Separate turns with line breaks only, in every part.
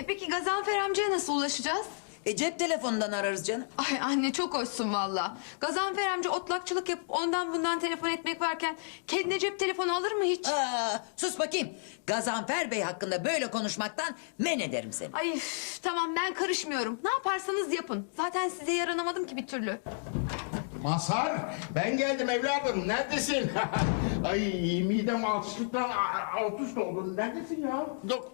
Peki Gazanfer amcaya nasıl ulaşacağız?
Cep telefonundan ararız canım.
Ay anne çok hoşsun valla. Gazanfer amca otlakçılık yapıp ondan bundan telefon etmek varken kendine cep telefonu alır mı hiç?
Sus bakayım. Gazanfer Bey hakkında böyle konuşmaktan men ederim seni.
Ay üf, tamam ben karışmıyorum. Ne yaparsanız yapın. Zaten size yaranamadım ki bir türlü.
Mazhar, ben geldim evladım. Neredesin? Ay midem alçıklıktan alt üst oldu. Neredesin ya? Yok.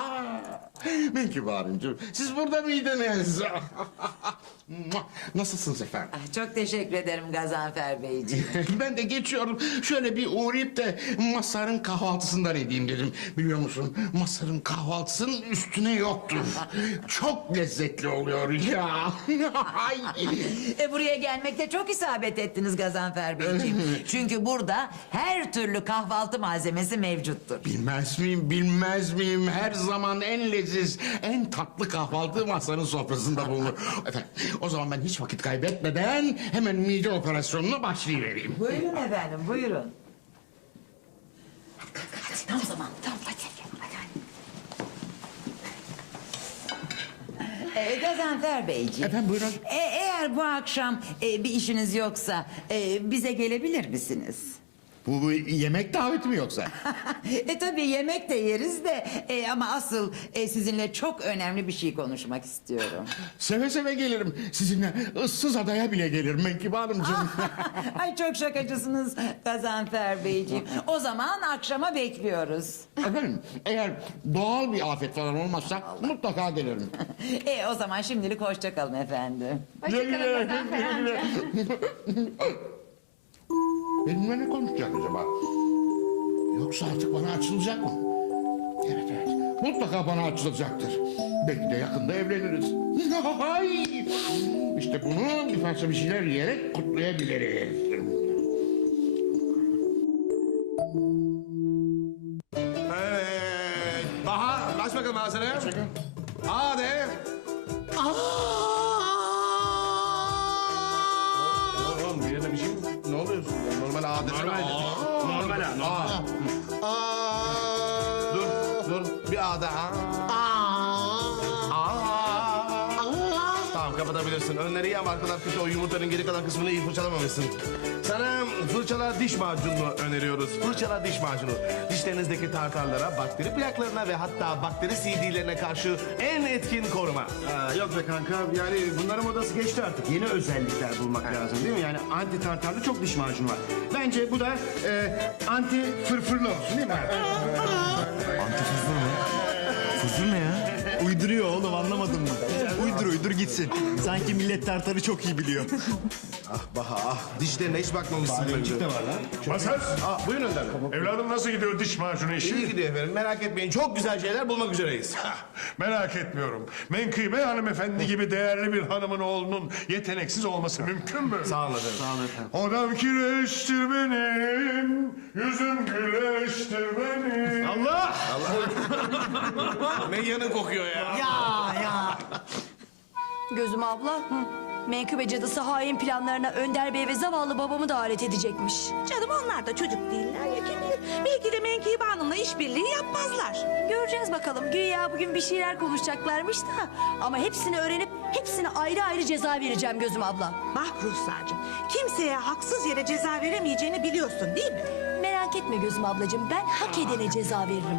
Menkıbe siz burada mıydınız? Nasılsınız efendim?
Çok teşekkür ederim Gazanfer Beyciğim.
Ben de geçiyorum. Şöyle bir uğrayıp da Mazhar'ın kahvaltısından edeyim dedim. Biliyor musun? Mazhar'ın kahvaltısının üstüne yoktur. Çok lezzetli oluyor ya. Ay.
Buraya gelmekte çok isabet ettiniz Gazanfer Beyciğim. Çünkü burada her türlü kahvaltı malzemesi mevcuttur.
Bilmez miyim, bilmez miyim? Her zaman en leziz, en tatlı kahvaltı Mazhar'ın sofrasında bulunur. Efendim, o zaman ben hiç vakit kaybetmeden hemen mide operasyonuna başlayıvereyim.
Buyurun efendim, buyurun. Hadi tam zaman, tam hadi. Gazanfer Beyciğim.
Efendim, buyurun.
Eğer bu akşam bir işiniz yoksa bize gelebilir misiniz?
Bu yemek daveti mi yoksa?
Tabii yemek de yeriz de ama asıl sizinle çok önemli bir şey konuşmak istiyorum.
Seve seve gelirim. Sizinle ıssız adaya bile gelirim Menkıbe Hanımcığım.
Ay çok şakacısınız Gazanfer Beyciğim. O zaman akşama bekliyoruz.
Efendim, eğer doğal bir afet falan olmazsa mutlaka gelirim.
O zaman şimdilik hoşça kalın efendim.
Hoşçakalın Gazanfer amca.
Benimle ne konuşacak acaba? Yoksa artık bana açılacak mı? Evet evet. Mutlaka bana açılacaktır. Belki de yakında evleniriz. Ay! İşte bunu bir parça bir şeyler yiyerek kutlayabiliriz.
Evet. Bahar aç bakalım ağzını. A de. Oğlum bir yerine bir şey mi? Ne oluyorsun? Normal A desene. Normal A. Normal A. Dur. Bir A daha. Tamam kapatabilirsin. Önleri iyi ama arkalar kötü. O yumurtanın geri kalan kısmını iyi fırçalamamışsın. Sana fırçala diş macununu öneriyoruz. Fırçala diş macunu. Dişlerinizdeki tartarlara, bakteri plaklarına ve hatta bakteri CD'lerine karşı en etkin koruma.
Yok be kanka, yani bunların modası geçti artık. Yeni özellikler bulmak lazım değil mi? Yani anti tartarlı çok diş macunu var. Bence bu da anti fırfırlı olsun değil mi?
Anti fırfır mı? Fırfır ne ya? Uyduruyor oğlum, anlamadın mı? Uydur gitsin. Sanki millet tartarı çok iyi biliyor.
Ah Baha ah. Dişlerine hiç bakmamışsın.
Bademcik de var lan.
Mazhar,
Ah buyurun Önder Bey.
evladım nasıl gidiyor diş macunu işi?
İyi gidiyor efendim. Merak etmeyin. Çok güzel şeyler bulmak üzereyiz.
Merak etmiyorum. Menkıbe hanımefendi gibi değerli bir hanımın oğlunun yeteneksiz olması mümkün mü?
Sağ olun efendim. Sağ olun efendim.
Odam kireçtir benim, yüzüm güleçtir benim.
Allah! Ne yanık kokuyor ya.
Gözüm abla, Menkıbe cadısı hain planlarına Önder Bey ve zavallı babamı da alet edecekmiş.
Canım onlar da çocuk değiller ya, kim bilir. Belki de Menkıbe Hanım'la işbirliği yapmazlar.
Göreceğiz bakalım. Güya bugün bir şeyler konuşacaklarmış da. Ama hepsini öğrenip hepsine ayrı ayrı ceza vereceğim Gözüm abla.
Bak Ruhsar'cığım, kimseye haksız yere ceza veremeyeceğini biliyorsun değil mi?
Merak etme Gözüm ablacığım, ben hak edene ceza veririm.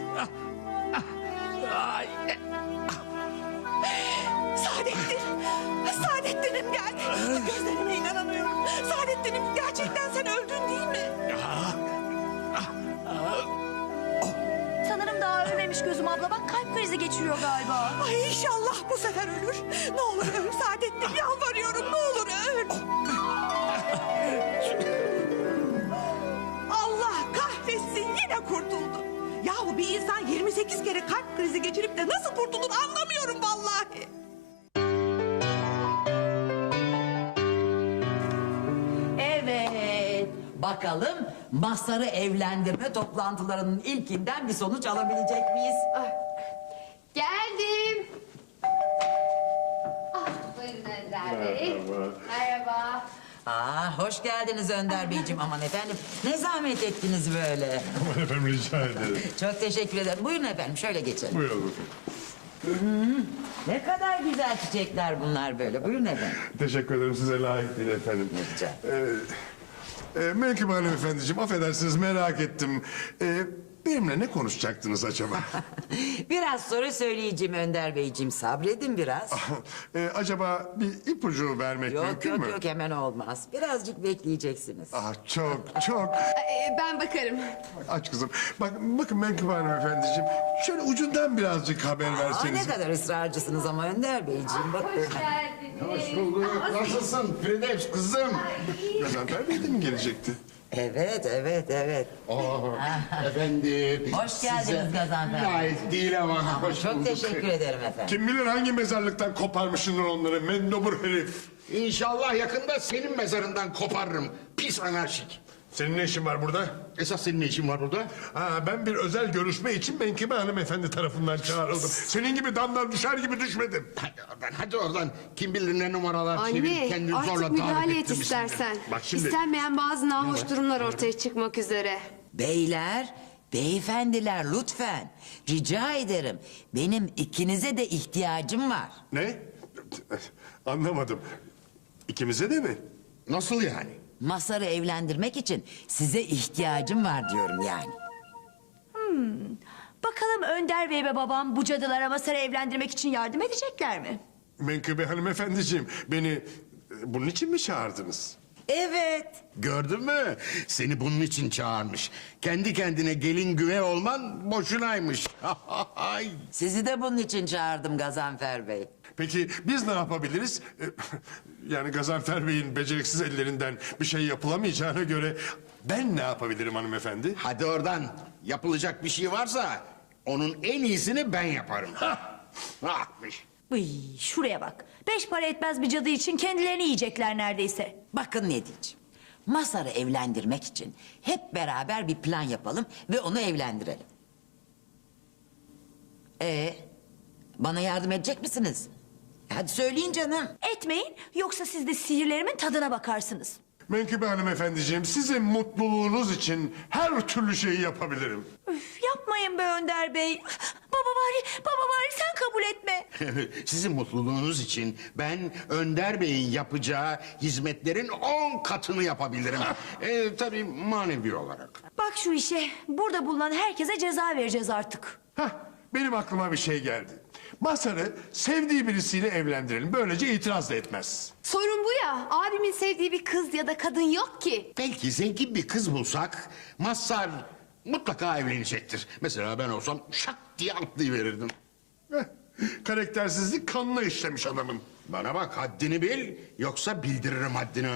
Saadettin, Saadettin'im geldi. Gözlerime inanamıyorum. Saadettin'im, gerçekten sen öldün değil mi?
Sanırım daha ölmemiş Gözüm abla. Bak kalp krizi geçiriyor galiba.
Ay inşallah bu sefer ölür. Ne olur öl Saadettin, yalvarıyorum, ne olur öl. Allah kahretsin, yine kurtuldu. Yahu bir insan 28 kere kalp krizi geçirip de nasıl kurtulur anlamıyorum vallahi.
Evet. Bakalım Mazhar'ı evlendirme toplantılarının ilkinden bir sonuç alabilecek miyiz?
Geldim. Buyurun Önder Bey. Merhaba.
Hoş geldiniz Önder Beyciğim. Aman efendim ne zahmet ettiniz böyle.
Aman efendim rica ederim.
Çok teşekkür ederim. Buyurun efendim şöyle geçelim.
Buyurun bakalım.
Ne kadar güzel çiçekler bunlar böyle. Buyurun efendim.
Teşekkür ederim, size layık değil efendim.
Rica
Menkıbe hanımefendiciğim, affedersiniz, merak ettim. Benimle ne konuşacaktınız acaba?
Biraz sonra söyleyeceğim Önder Beyciğim. Sabredin biraz.
Acaba bir ipucu vermek
Yok
mümkün
yok
mü?
yok hemen olmaz. Birazcık bekleyeceksiniz.
Çok
Ben bakarım.
aç kızım. Bakın Menkıbe hanımefendiciğim, şöyle ucundan birazcık haber
Aa, ne
verseniz.
kadar ısrarcısınız ama Önder Beyciğim. Bakın.
Hoş bulduk. Nasılsın Firdevs kızım?
Gazanfer Bey de mi gelecekti?
Evet.
Efendim.
Hoş geldiniz Gazanfer Bey.
Layık değil ama. Hoş
Çok
bulduk.
teşekkür ederim efendim.
Kim bilir hangi mezarlıktan koparmışsındır onları, mendobur herif.
İnşallah yakında senin mezarından koparırım. Pis anarşik.
Senin ne işin var burada?
Esas senin ne işin var burada?
Ben bir özel görüşme için Menkıbe hanımefendi tarafından çağrıldım. Senin gibi damdan düşer gibi düşmedim.
Hadi oradan. Kim bilir ne numaralar
Anne
çevirip kendini zorla
artık
davet
müdahale et
ettirmişsin.
istersen.
Bak şimdi.
İstenmeyen bazı nahoş durumlar ortaya çıkmak üzere.
Beyler, beyefendiler lütfen. Rica ederim. Benim ikinize de ihtiyacım var.
Ne? Anlamadım. İkimize de mi?
Nasıl yani?
Masar'ı evlendirmek için size ihtiyacım var diyorum yani.
Bakalım Önder Bey ve babam bu cadılara Masar'ı evlendirmek için yardım edecekler mi?
Menkıbe hanımefendiciğim, beni bunun için mi çağırdınız?
Evet.
Gördün mü? Seni bunun için çağırmış. Kendi kendine gelin güve olman boşunaymış. Ay.
Sizi de bunun için çağırdım Gazanfer Bey.
Peki biz ne yapabiliriz? Yani Gazanfer Bey'in beceriksiz ellerinden bir şey yapılamayacağına göre ben ne yapabilirim hanımefendi?
Hadi oradan. Yapılacak bir şey varsa onun en iyisini ben yaparım.
Uy, şuraya bak. 5 para etmez bir cadı için kendilerini yiyecekler neredeyse.
Bakın ne diyeceğim. Masar'ı evlendirmek için hep beraber bir plan yapalım ve onu evlendirelim. Bana yardım edecek misiniz? Hadi söyleyin canım.
Etmeyin yoksa siz de sihirlerimin tadına bakarsınız.
Menkıbe hanımefendiciğim, sizin mutluluğunuz için her türlü şeyi yapabilirim.
Üf, yapmayın be Önder Bey. Baba bari sen kabul etme.
Sizin mutluluğunuz için ben Önder Bey'in yapacağı hizmetlerin 10 katını yapabilirim. Tabii manevi olarak.
Bak şu işe. Burada bulunan herkese ceza vereceğiz artık.
Benim aklıma bir şey geldi. Masar'ı sevdiği birisiyle evlendirelim. Böylece itiraz da etmez.
Sorun bu ya. Abimin sevdiği bir kız ya da kadın yok ki.
Belki zengin bir kız bulsak Mazhar mutlaka evlenecektir. Mesela ben olsam şak diye atlayıverirdim.
Karaktersizlik kanına işlemiş adamın.
Bana bak haddini bil yoksa bildiririm haddini.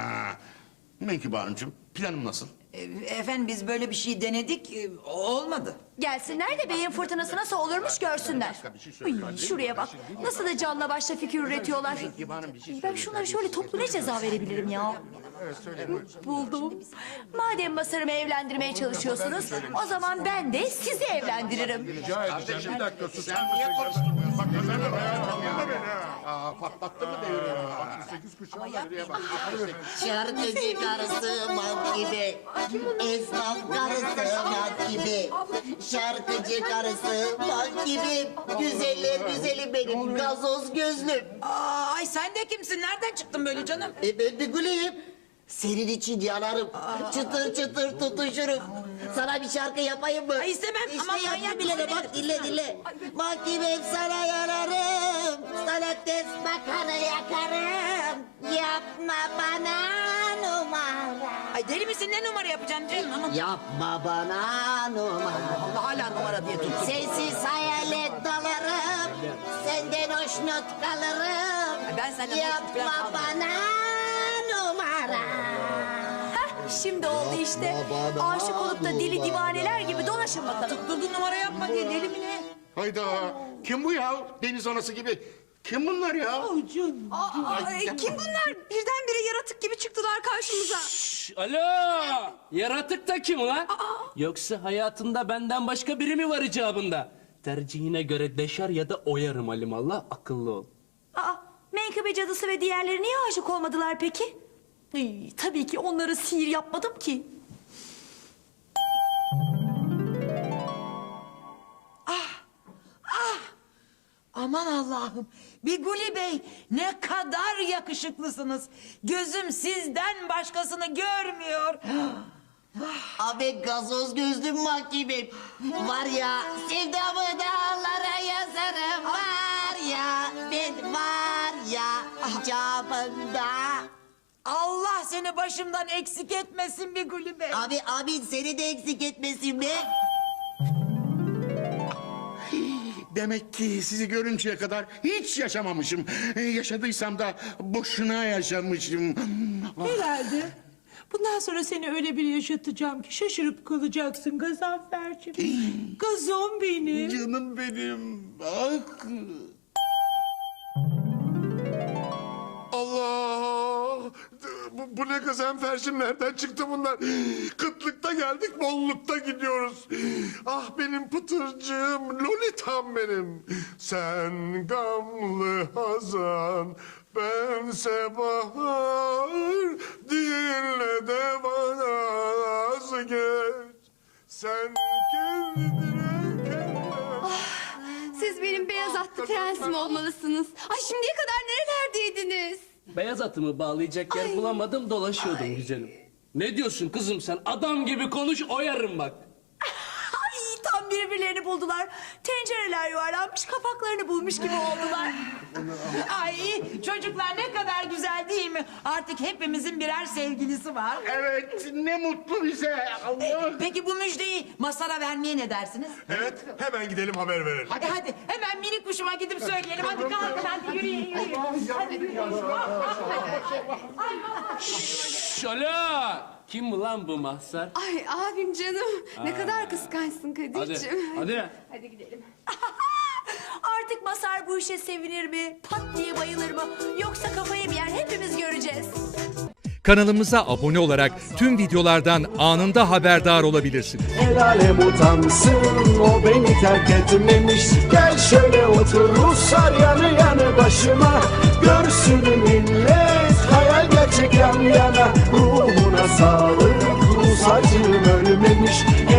Menkıbe Hanımcığım planım nasıl?
Efendim biz böyle bir şey denedik, olmadı.
Gelsinler de beyin fırtınası nasıl olurmuş görsünler. Uy, şuraya bak. Nasıl da canla başla fikir üretiyorlar. Ben şunlara şöyle toplu ne ceza verebilirim ya? Buldum. Madem Masar'ımı evlendirmeye çalışıyorsunuz, o zaman ben de sizi evlendiririm.
Rica edeceğim. Bir dakika sus.
Sen niye konuşturmuyorsun?
Bak Gazanfer hayatımda beni ha.
Patlattın mı devrini?
68 kuşağı var. Nereye bak.
Şarkıcı karısı mant gibi, esnaf karısı mant gibi, şarkıcı karısı mant gibi, güzeller güzeli benim gazoz gözlüm.
Ay sen de kimsin? Nereden çıktın böyle canım?
Ben bir güleyim. Senin için yanarım, çıtır çıtır tutuşurum. Sana bir şarkı yapayım mı?
Ay istemem,
İşte
aman manyak
yaptım bile de
mısın?
bak dinle. Bak gibi hep sana yanarım, sana test bakanı yakarım. Yapma bana numara.
Ay deli misin? Ne numara yapacağım canım? Aman.
Yapma bana numara.
Allah hala numara diye tuttu.
Sensiz hayale dalarım, senden hoşnut kalırım.
Ben senden hoşnut
Yapma
falan
bana numara.
Şimdi oldu işte. Aşık olup da deli divaneler gibi dolaşın bakalım.
Tutturdun numara yapma diye deli mi ne?
Hayda kim bu ya? Deniz anası gibi. Kim bunlar ya?
Kim bunlar? Birdenbire yaratık gibi çıktılar karşımıza.
Alo! Yaratık da kim ulan? Yoksa hayatında benden başka biri mi var icabında? Tercihine göre deşer ya da oyarım alimallah, akıllı ol.
Menkıbe cadısı ve diğerleri niye aşık olmadılar peki? Tabii ki onları sihir yapmadım ki.
Aman Allah'ım. Biguli Bey ne kadar yakışıklısınız. Gözüm sizden başkasını görmüyor.
Abi gazoz gözlüm mahkemem. Var ya sevdamı dağlara yazarım. Var ya ben var ya icabında.
Allah seni başımdan eksik etmesin Biguli Bey.
Abi seni de eksik etmesin be.
Demek ki sizi görünceye kadar hiç yaşamamışım. Yaşadıysam da boşuna yaşamışım.
Herhalde. Bundan sonra seni öyle bir yaşatacağım ki şaşırıp kalacaksın Gazanfer'cim. Gazon benim.
Canım benim. Bak.
Allah! Bu ne Gazanfer'cim, nereden çıktı bunlar? Kıtlıkta geldik, bollukta gidiyoruz. Ah benim pıtırcığım, lolitam benim. Sen gamlı hazan, bense bahar. Dinle de bana az geç. Sen kendine
Siz benim beyaz atlı prensim olmalısınız. Ay şimdiye kadar nerelerdeydiniz?
Beyaz atımı bağlayacak yer bulamadım, dolaşıyordum güzelim. Ne diyorsun kızım sen? Adam gibi konuş, oyarım bak.
Ay tam birbirlerini buldular. Tencereler yuvarlanmış kapaklarını bulmuş gibi oldular.
Ay çocuklar ne kadar güzel değil mi? Artık hepimizin birer sevgilisi var.
Evet, ne mutlu bize. Allah.
Peki bu müjdeyi Masar'a vermeye ne dersiniz?
Evet, hemen gidelim haber verelim.
Hadi hemen minik kuşuma gidip söyleyelim. Hadi kalkın hadi yürüyün.
Şala! Kim bu lan bu mahzar?
Ay abim canım. Ne kadar kıskançsın Kadir'ciğim.
Hadi.
Hadi gidelim.
Artık Masar bu işe sevinir mi? Pat diye bayılır mı? Yoksa kafayı mı yer? Hepimiz göreceğiz.
Kanalımıza abone olarak tüm videolardan anında haberdar olabilirsiniz.
El alem utansın, o beni terk etmemiş. Gel şöyle otur Ruslar yanı yanı başıma. Görsün millet hayal gerçek yan yana. Ruhuna sağlık, Rus acım ölmemiş.